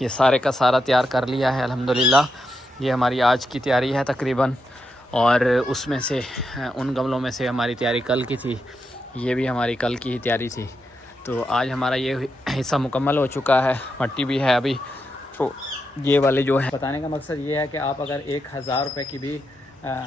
ये सारे का सारा तैयार कर लिया है अल्हम्दुलिल्लाह। ये हमारी आज की तैयारी है तकरीबन, और उसमें से उन गमलों में से हमारी तैयारी कल की थी, ये भी हमारी कल की ही तैयारी थी। तो आज हमारा ये हिस्सा मुकम्मल हो चुका है, मट्टी भी है अभी। तो ये वाले जो है, बताने का मकसद ये है कि आप अगर 1000 रुपये की भी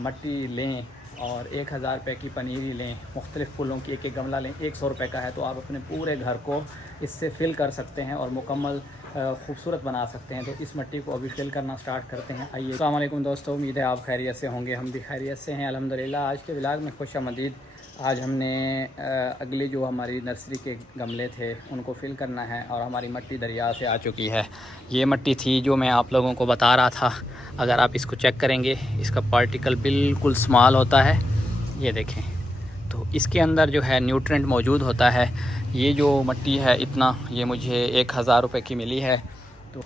मट्टी लें और 1000 रुपये की पनीरी लें, मुख्तलिफ़ फूलों की एक एक गमला लें, 100 रुपये का है, तो आप अपने पूरे घर को इससे फिल कर सकते हैं और मुकम्मल खूबसूरत बना सकते हैं। तो इस मिट्टी को अभी फिल करना स्टार्ट करते हैं। आइए। अस्सलाम वालेकुम दोस्तों, उम्मीद है आप खैरियत से होंगे, हम भी खैरियत से हैं अल्हम्दुलिल्लाह। आज के व्लॉग में खुशामदीद। आज हमने अगली जो हमारी नर्सरी के गमले थे उनको फिल करना है, और हमारी मिट्टी दरिया से आ चुकी है। ये मिट्टी थी जो मैं आप लोगों को बता रहा था, अगर आप इसको चेक करेंगे इसका पार्टिकल बिल्कुल स्मॉल होता है, ये देखें। तो इसके अंदर जो है न्यूट्रेंट मौजूद होता है। ये जो मिट्टी है इतना, ये मुझे 1000 रुपये की मिली है। तो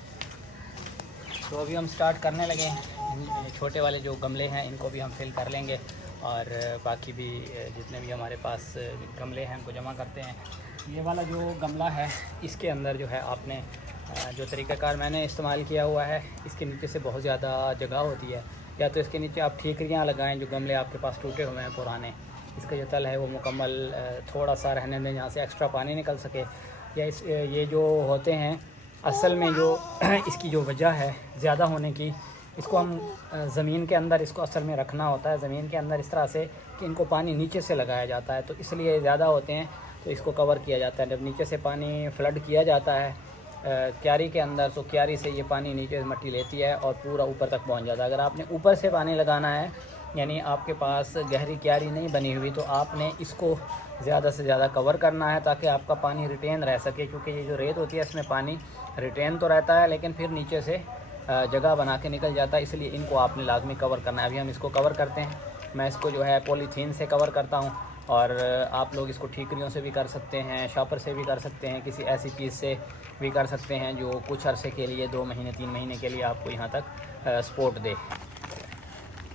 अभी हम स्टार्ट करने लगे हैं। छोटे वाले जो गमले हैं इनको भी हम फिल कर लेंगे, और बाकी भी जितने भी हमारे पास गमले हैं उनको जमा करते हैं। ये वाला जो गमला है इसके अंदर जो है आपने जो तरीक़ाकार मैंने इस्तेमाल किया हुआ है, इसके नीचे से बहुत ज़्यादा जगह होती है, या तो इसके नीचे आप ठीकरियाँ लगाएं जो गमले आपके पास टूटे हुए हैं पुराने। इसका जो तल है वो मुकम्मल थोड़ा सा रहने दें जहाँ से एक्स्ट्रा पानी निकल सके। या ये जो होते हैं असल में जो इसकी जो वजह है ज़्यादा होने की, इसको हम ज़मीन के अंदर इसको असल में रखना होता है, ज़मीन के अंदर इस तरह से कि इनको पानी नीचे से लगाया जाता है, तो इसलिए ज़्यादा होते हैं, तो इसको कवर किया जाता है। जब नीचे से पानी फ्लड किया जाता है क्यारी के अंदर, तो क्यारी से ये पानी नीचे मिट्टी लेती है और पूरा ऊपर तक पहुंच जाता है। अगर आपने ऊपर से पानी लगाना है, यानी आपके पास गहरी क्यारी नहीं बनी हुई, तो आपने इसको ज़्यादा से ज़्यादा कवर करना है ताकि आपका पानी रिटेन रह सके, क्योंकि ये जो रेत होती है इसमें पानी रिटेन तो रहता है लेकिन फिर नीचे से जगह बना के निकल जाता है, इसलिए इनको आपने लाजमी कवर करना है। अभी हम इसको कवर करते हैं। मैं इसको जो है पॉलीथीन से कवर करता हूँ, और आप लोग इसको ठीकरियों से भी कर सकते हैं, शॉपर से भी कर सकते हैं, किसी ऐसी चीज़ से भी कर सकते हैं जो कुछ अरसे के लिए 2 महीने 3 महीने के लिए आपको यहाँ तक सपोर्ट दे।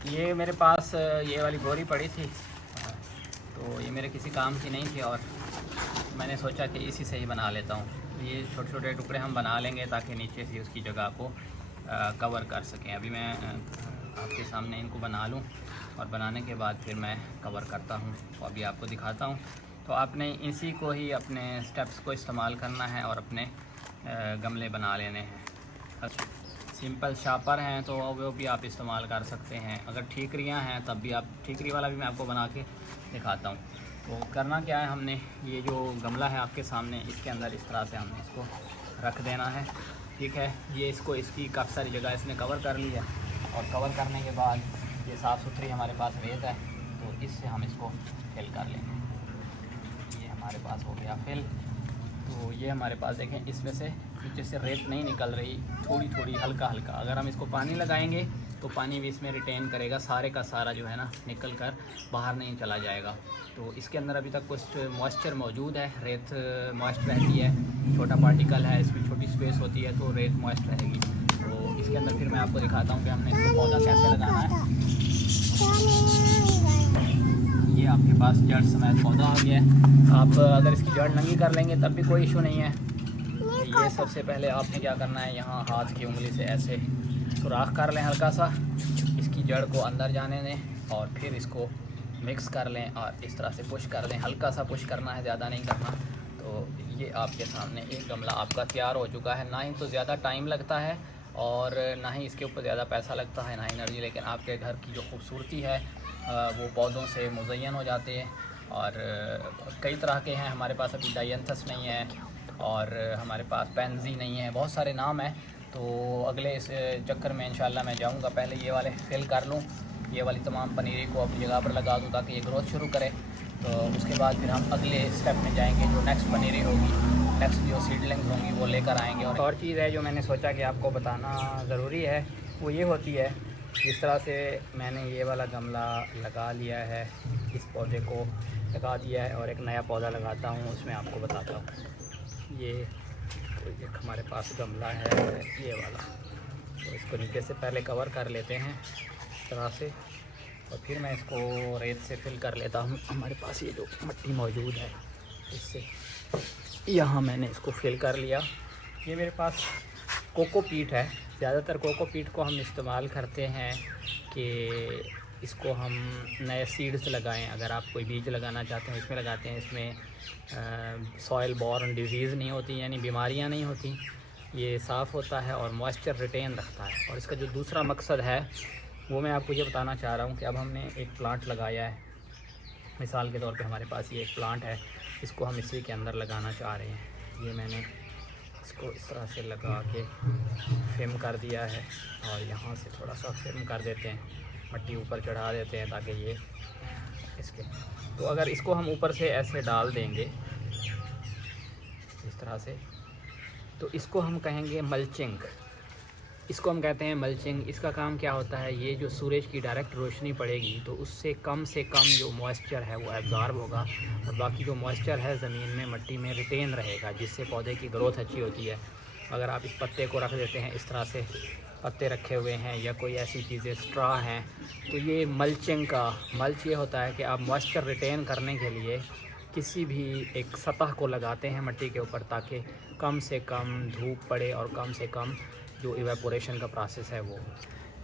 ये मेरे पास ये वाली बोरी पड़ी थी, तो ये मेरे किसी काम की नहीं थी और मैंने सोचा कि इसी से ही बना लेता हूँ। ये छोटे छोटे टुकड़े हम बना लेंगे ताकि नीचे से उसकी जगह को कवर कर सकें। अभी मैं आपके सामने इनको बना लूँ और बनाने के बाद फिर मैं कवर करता हूँ, तो अभी आपको दिखाता हूँ। तो आपने इसी को ही अपने स्टेप्स को इस्तेमाल करना है और अपने गमले बना लेने हैं। सिंपल शापर हैं तो वो भी आप इस्तेमाल कर सकते हैं, अगर ठीकरियाँ हैं तब भी आप, ठीकरी वाला भी मैं आपको बना के दिखाता हूँ। तो करना क्या है, हमने ये जो गमला है आपके सामने, इसके अंदर इस तरह से हमने इसको रख देना है, ठीक है। ये इसको, इसकी काफ़ी सारी जगह इसने कवर कर ली है, और कवर करने के बाद ये साफ़ सुथरी हमारे पास रेत है, तो इससे हम इसको फिल कर लेंगे। ये हमारे पास हो गया फिल। तो ये हमारे पास देखें, इसमें से नीचे से रेत नहीं निकल रही, थोड़ी थोड़ी हल्का हल्का। अगर हम इसको पानी लगाएंगे तो पानी भी इसमें रिटेन करेगा, सारे का सारा जो है ना निकल कर बाहर नहीं चला जाएगा। तो इसके अंदर अभी तक कुछ मॉइस्चर मौजूद है, रेत मॉइस्ट रहती है, छोटा पार्टिकल है, इसमें छोटी स्पेस होती है तो रेत मॉइस्ट रहेगी। तो इसके अंदर फिर मैं आपको दिखाता हूँ कि हमने इसको पौधा कैसे लगाना है। ये आपके पास जड़ समेत पौधा आ गया है। आप अगर इसकी जड़ नंगी कर लेंगे तब भी कोई इशू नहीं है। ये सबसे पहले आपने क्या करना है, यहाँ हाथ की उंगली से ऐसे सुराख कर लें हल्का सा, इसकी जड़ को अंदर जाने दें और फिर इसको मिक्स कर लें और इस तरह से पुश कर दें। हल्का सा पुश करना है, ज़्यादा नहीं करना। तो ये आपके सामने एक गमला आपका तैयार हो चुका है। ना ही तो ज़्यादा टाइम लगता है और ना ही इसके ऊपर ज़्यादा पैसा लगता है, ना ही एनर्जी, लेकिन आपके घर की जो खूबसूरती है वो पौधों से मुज़य्यन हो जाते हैं। और कई तरह के हैं हमारे पास, अभी डायंथस नहीं है और हमारे पास पेंजी नहीं है, बहुत सारे नाम हैं। तो अगले इस चक्कर में इंशाल्लाह मैं जाऊंगा, पहले ये वाले फिल कर लूँ, ये वाली तमाम पनीरी को अपनी जगह पर लगा दूँ ताकि ये ग्रोथ शुरू करे। तो उसके बाद फिर हम अगले स्टेप में जाएंगे, जो नेक्स्ट पनीरी होगी, नेक्स्ट जो सीडलिंग्स होंगी वो लेकर आएंगे। और चीज़ है जो मैंने सोचा कि आपको बताना ज़रूरी है, वो ये होती है, जिस तरह से मैंने ये वाला गमला लगा लिया है, इस पौधे को लगा दिया है और एक नया पौधा लगाता हूँ, उसमें आपको बताता हूँ। ये एक हमारे पास गमला है ये वाला, तो इसको नीचे से पहले कवर कर लेते हैं इस तरह से, और फिर मैं इसको रेत से फिल कर लेता हूँ। हमारे पास ये जो मिट्टी मौजूद है इससे यहाँ मैंने इसको फिल कर लिया। ये मेरे पास कोकोपीट है। ज़्यादातर कोकोपीट को हम इस्तेमाल करते हैं कि इसको हम नए सीड्स लगाएं। अगर आप कोई बीज लगाना चाहते हैं इसमें लगाते हैं। इसमें सॉइल बॉर्न डिजीज़ नहीं होती, यानी बीमारियां नहीं होती। ये साफ़ होता है और मॉइस्चर रिटेन रखता है। और इसका जो दूसरा मकसद है वो मैं आपको ये बताना चाह रहा हूँ कि अब हमने एक प्लांट लगाया है। मिसाल के तौर पे हमारे पास ये एक प्लांट है, इसको हम इसी के अंदर लगाना चाह रहे हैं। ये मैंने इसको इस तरह से लगा के फिल्म कर दिया है और यहाँ से थोड़ा सा फिल्म कर देते हैं, मट्टी ऊपर चढ़ा देते हैं ताकि ये इसके, तो अगर इसको हम ऊपर से ऐसे डाल देंगे इस तरह से, तो इसको हम कहेंगे मल्चिंग। इसको हम कहते हैं मल्चिंग। इसका काम क्या होता है, ये जो सूरज की डायरेक्ट रोशनी पड़ेगी तो उससे कम जो मॉइस्चर है वो एब्ज़ॉर्ब होगा और बाकी जो मॉइस्चर है ज़मीन में, मट्टी में रिटेन रहेगा, जिससे पौधे की ग्रोथ अच्छी होती है। अगर आप इस पत्ते को रख देते हैं, इस तरह से पत्ते रखे हुए हैं या कोई ऐसी चीज़ें स्ट्रा हैं, तो ये मल्चिंग का मल्च ये होता है कि आप मॉइस्चर रिटेन करने के लिए किसी भी एक सतह को लगाते हैं मट्टी के ऊपर, ताकि कम से कम धूप पड़े और कम से कम जो इवेपोरेशन का प्रोसेस है वो।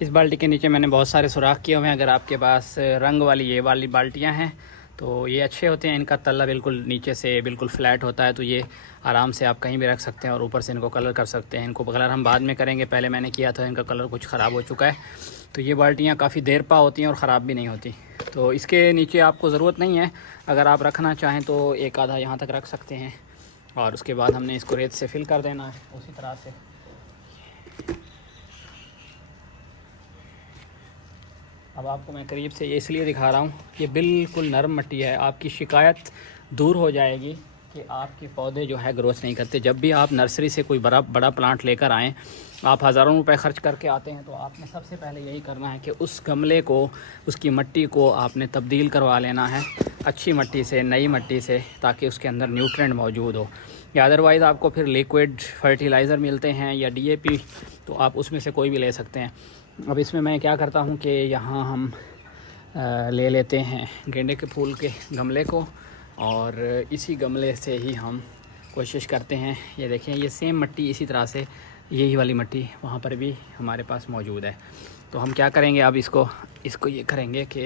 इस बाल्टी के नीचे मैंने बहुत सारे सुराख किए हुए हैं। अगर आपके पास रंग वाली ये वाली बाल्टियां हैं तो ये अच्छे होते हैं। इनका तल्ला बिल्कुल नीचे से बिल्कुल फ्लैट होता है, तो ये आराम से आप कहीं भी रख सकते हैं और ऊपर से इनको कलर कर सकते हैं। इनको कलर हम बाद में करेंगे, पहले मैंने किया था, इनका कलर कुछ ख़राब हो चुका है। तो ये बाल्टियाँ काफ़ी देर पा होती हैं और ख़राब भी नहीं होती। तो इसके नीचे आपको ज़रूरत नहीं है, अगर आप रखना चाहें तो एक आधा यहाँ तक रख सकते हैं और उसके बाद हमने इसको रेत से फिल कर देना है उसी तरह से। अब आपको मैं करीब से ये इसलिए दिखा रहा हूँ, ये बिल्कुल नरम मिट्टी है। आपकी शिकायत दूर हो जाएगी कि आपके पौधे जो है ग्रोथ नहीं करते। जब भी आप नर्सरी से कोई बड़ा प्लांट लेकर आएँ, आप हज़ारों रुपए खर्च करके आते हैं, तो आपने सबसे पहले यही करना है कि उस गमले को, उसकी मिट्टी को आपने तब्दील करवा लेना है अच्छी मिट्टी से, नई मिट्टी से, ताकि उसके अंदर न्यूट्रिएंट मौजूद हो। या अदरवाइज़ आपको फिर लिक्विड फर्टिलाइज़र मिलते हैं या DAP, तो आप उसमें से कोई भी ले सकते हैं। अब इसमें मैं क्या करता हूँ कि यहाँ हम ले लेते हैं गेंदे के फूल के गमले को और इसी गमले से ही हम कोशिश करते हैं। ये देखें, ये सेम मिट्टी इसी तरह से, यही वाली मिट्टी वहाँ पर भी हमारे पास मौजूद है। तो हम क्या करेंगे, अब इसको ये करेंगे कि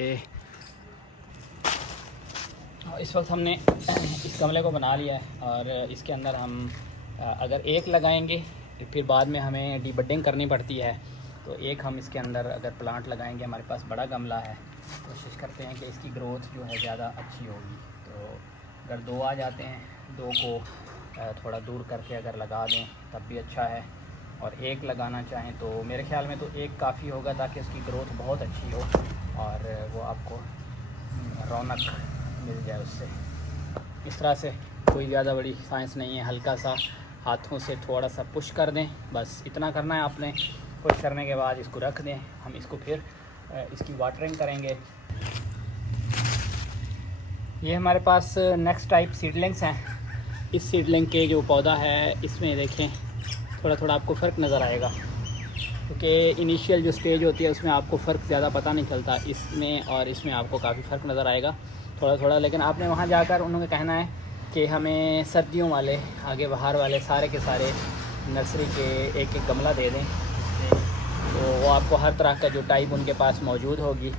इस वक्त हमने इस गमले को बना लिया है और इसके अंदर हम अगर एक लगाएंगे फिर बाद में हमें डीबडिंग करनी पड़ती है, तो एक हम इसके अंदर अगर प्लांट लगाएंगे, हमारे पास बड़ा गमला है, कोशिश करते हैं कि इसकी ग्रोथ जो है ज़्यादा अच्छी होगी। तो अगर 2 आ जाते हैं, 2 को थोड़ा दूर करके अगर लगा दें तब भी अच्छा है, और एक लगाना चाहें तो मेरे ख्याल में तो एक काफ़ी होगा, ताकि उसकी ग्रोथ बहुत अच्छी हो और वो आपको रौनक मिल जाए उससे। इस तरह से कोई ज़्यादा बड़ी साइंस नहीं है, हल्का सा हाथों से थोड़ा सा पुश कर दें, बस इतना करना है आपने। पुश करने के बाद इसको रख दें, हम इसको फिर इसकी वाटरिंग करेंगे। ये हमारे पास नेक्स्ट टाइप सीडलिंग्स हैं। इस सीडलिंग के जो पौधा है इसमें देखें थोड़ा थोड़ा आपको फ़र्क नज़र आएगा, क्योंकि इनिशियल जो स्टेज होती है उसमें आपको फ़र्क ज़्यादा पता नहीं चलता। इसमें और इसमें आपको काफ़ी फ़र्क नज़र आएगा थोड़ा थोड़ा, लेकिन आपने वहाँ जाकर उन्होंने कहना है कि हमें सर्दियों वाले, आगे बाहर वाले सारे के सारे नर्सरी के एक एक गमला दे दें, तो वो आपको हर तरह का जो टाइप उनके पास मौजूद होगी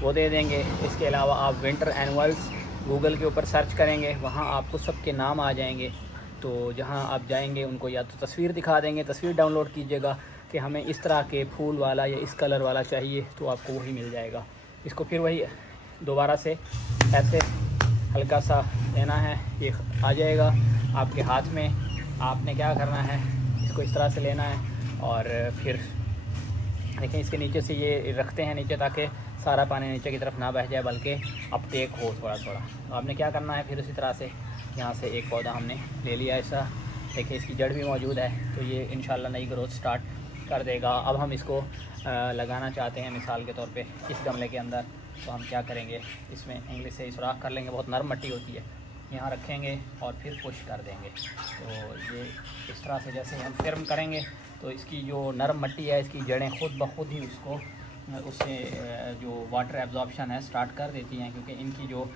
वो दे देंगे। इसके अलावा आप विंटर एनुअल्स गूगल के ऊपर सर्च करेंगे, वहाँ आपको सबके नाम आ जाएंगे। तो जहाँ आप जाएंगे उनको या तो तस्वीर दिखा देंगे, तस्वीर डाउनलोड कीजिएगा कि हमें इस तरह के फूल वाला या इस कलर वाला चाहिए, तो आपको वही मिल जाएगा। इसको फिर वही दोबारा से ऐसे हल्का सा लेना है, ये आ जाएगा आपके हाथ में। आपने क्या करना है, इसको इस तरह से लेना है और फिर देखें इसके नीचे से ये रखते हैं नीचे, ताकि सारा पानी नीचे की तरफ ना बह जाए बल्कि अपटेक हो थोड़ा थोड़ा। तो आपने क्या करना है, फिर उसी तरह से यहाँ से एक पौधा हमने ले लिया ऐसा, देखिए इसकी जड़ भी मौजूद है, तो ये इंशाल्लाह नई ग्रोथ स्टार्ट कर देगा। अब हम इसको लगाना चाहते हैं मिसाल के तौर पे इस गमले के अंदर, तो हम क्या करेंगे, इसमें इंग्लिश से सुराख कर लेंगे, बहुत नरम मिट्टी होती है, यहाँ रखेंगे और फिर पुश कर देंगे। तो ये इस तरह से जैसे हम फिर्म करेंगे तो इसकी जो नरम मिट्टी है इसकी जड़ें खुद ब खुद ही उससे जो वाटर एब्जॉर्प्शन है स्टार्ट कर देती हैं, क्योंकि इनकी जो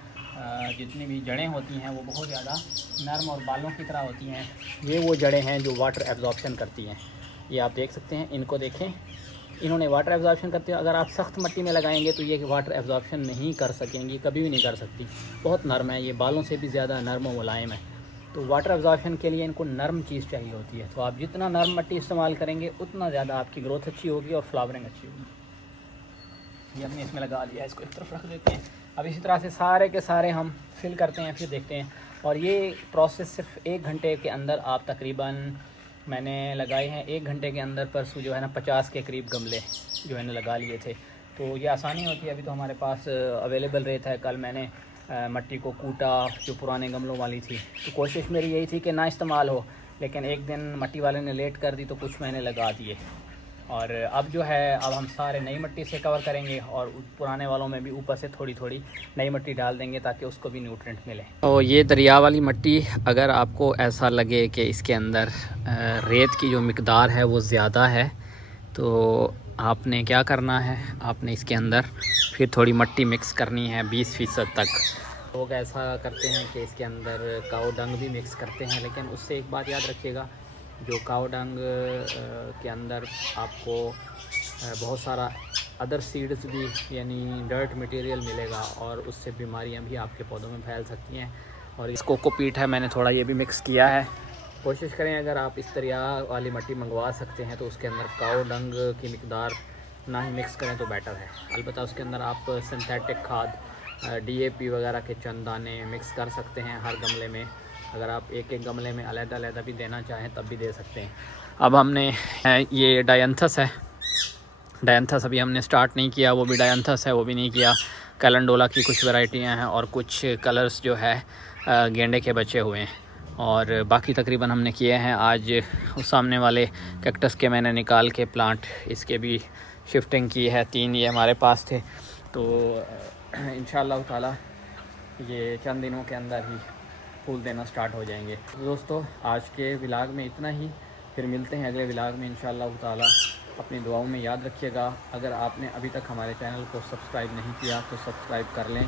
जितनी भी जड़ें होती हैं वो बहुत ज़्यादा नरम और बालों की तरह होती हैं। ये वो जड़ें हैं जो वाटर एब्जॉर्प्शन करती हैं। ये आप देख सकते हैं, इनको देखें, इन्होंने वाटर एब्जॉर्प्शन करते हैं। अगर आप सख्त मिट्टी में लगाएंगे तो ये वाटर एब्जॉर्प्शन नहीं कर सकेंगी, कभी भी नहीं कर सकती। बहुत नरम है, ये बालों से भी ज़्यादा नरम और मुलायम है। तो वाटर एब्जॉर्प्शन के लिए इनको नरम चीज़ चाहिए होती है। तो आप जितना नरम मिट्टी इस्तेमाल करेंगे उतना ज़्यादा आपकी ग्रोथ अच्छी होगी और फ्लावरिंग अच्छी होगी। ये हमने इसमें लगा लिया, इसको एक तरफ रख देते हैं। अब इसी तरह से सारे के सारे हम फिल करते हैं, फिर देखते हैं। और ये प्रोसेस सिर्फ 1 घंटे के अंदर आप तकरीबन, मैंने लगाए हैं 1 घंटे के अंदर परसों जो है ना 50 के करीब गमले जो है ना लगा लिए थे। तो ये आसानी होती है, अभी तो हमारे पास अवेलेबल रहता है। कल मैंने मिट्टी को कूटा जो पुराने गमलों वाली थी, तो कोशिश मेरी यही थी कि ना इस्तेमाल हो, लेकिन एक दिन मिट्टी वाले ने लेट कर दी तो कुछ मैंने लगा दिए। और अब जो है, अब हम सारे नई मिट्टी से कवर करेंगे और पुराने वालों में भी ऊपर से थोड़ी थोड़ी नई मिट्टी डाल देंगे ताकि उसको भी न्यूट्रिएंट मिले। तो ये दरिया वाली मिट्टी, अगर आपको ऐसा लगे कि इसके अंदर रेत की जो मिकदार है वो ज़्यादा है, तो आपने क्या करना है, आपने इसके अंदर फिर थोड़ी मिट्टी मिक्स करनी है 20% तक। लोग ऐसा करते हैं कि इसके अंदर काऊ डंग भी मिक्स करते हैं, लेकिन उससे एक बात याद रखिएगा, जो काऊ डंग के अंदर आपको बहुत सारा अदर सीड्स भी यानी डर्ट मटेरियल मिलेगा और उससे बीमारियां भी आपके पौधों में फैल सकती हैं। और इस कोकोपीट है, मैंने थोड़ा ये भी मिक्स किया है। कोशिश करें अगर आप इस दरिया वाली मिट्टी मंगवा सकते हैं तो उसके अंदर काऊ डंग की मिकदार ना ही मिक्स करें तो बेटर है। अलबत्ता उसके अंदर आप सिंथेटिक खाद DAP वगैरह के चंद दाने मिक्स कर सकते हैं हर गमले में। अगर आप एक एक गमले में अलग-अलग भी देना चाहें तब भी दे सकते हैं। अब हमने ये डायंथस है, डायंथस अभी हमने स्टार्ट नहीं किया, वो भी डायंथस है, वो भी नहीं किया। कैलेंडोला की कुछ वैरायटियां हैं और कुछ कलर्स जो है गेंडे के बचे हुए हैं, और बाकी तकरीबन हमने किए हैं। आज उस सामने वाले कैक्टस के मैंने निकाल के प्लांट इसके भी शिफ्टिंग की है। 3 ये हमारे पास थे, तो इंशाअल्लाह ताला ये चंद दिनों के अंदर ही फूल देना स्टार्ट हो जाएंगे। तो दोस्तों, आज के व्लॉग में इतना ही, फिर मिलते हैं अगले व्लॉग में इंशाअल्लाह ताला। अपनी दुआओं में याद रखिएगा। अगर आपने अभी तक हमारे चैनल को सब्सक्राइब नहीं किया तो सब्सक्राइब कर लें।